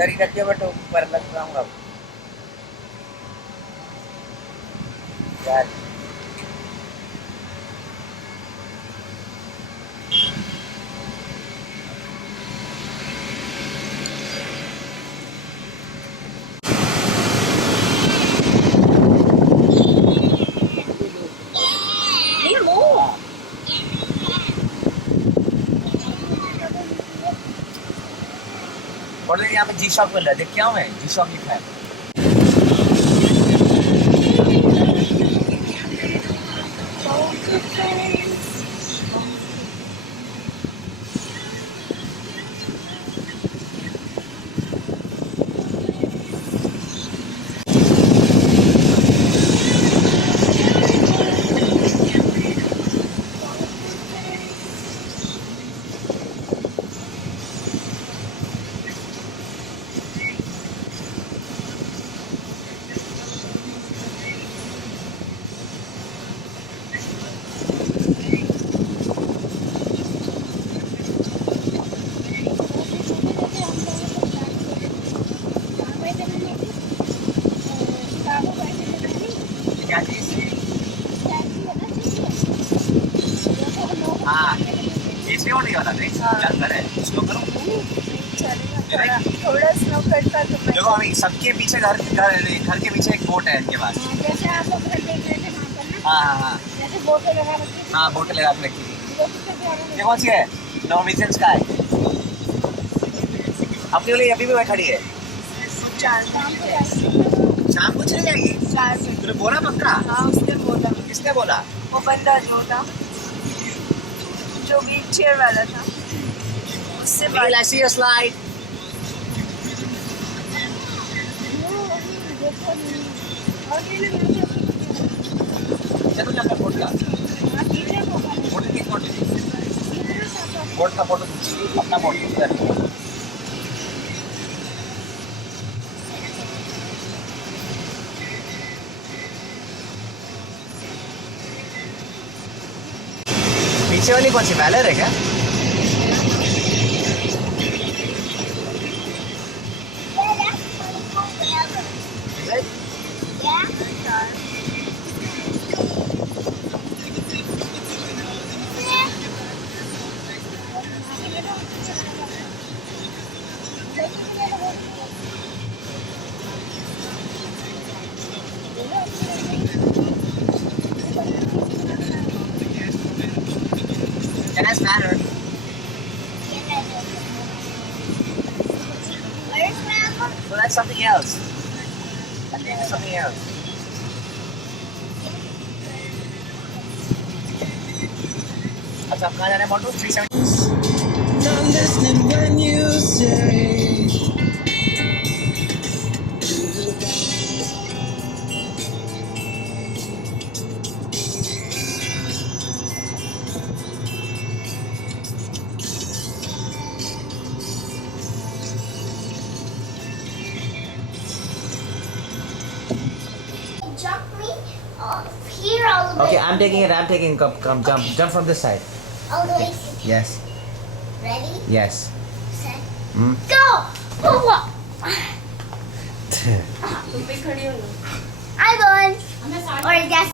उधर ही रखिए बट ऊपर लग जाऊंगा यार। और यहाँ पे जी शॉप मिल रहा है, देख क्या हूँ मैं, जी शॉप लिखा है। क्या चीज? हाँ इसलिए वो नहीं वाला नहीं चल है इसको करो थोड़ा स्नो करता तो देखो अभी सबके पीछे घर के पीछे एक बोट है इनके पास। जैसे आप लोग घर देख रहे थे वहाँ पर ना, हाँ जैसे बोटें लगा रखी थी। हाँ बोट लगा के रखी थी। ये कौन सी है? Norwegian sky. अपनी वाली अभी भी खड़ी है। शाम को चली जाएगी। तूने बोला पक्का? हाँ उसने बोला। किसने बोला? वो बंदा जो था, जो व्हील चेयर वाला था, उससे बात। I see a slide. चलो जाकर बोट का बोट का फोटो अपना बोट उधर। पीछे वाली कौन सी वैलर है क्या? That's matter. So that's something else. I think it's something else. अच्छा आप कहाँ जाना है मोटू? 370. Not listening when you say. Here all the way. Okay, I'm taking it. I'm taking it. Come, jump from this side. All the way. Yes. Ready? Yes. Set. Hmm. Go! Oh, तुम भी खड़ी हो ना। I won. Or guess.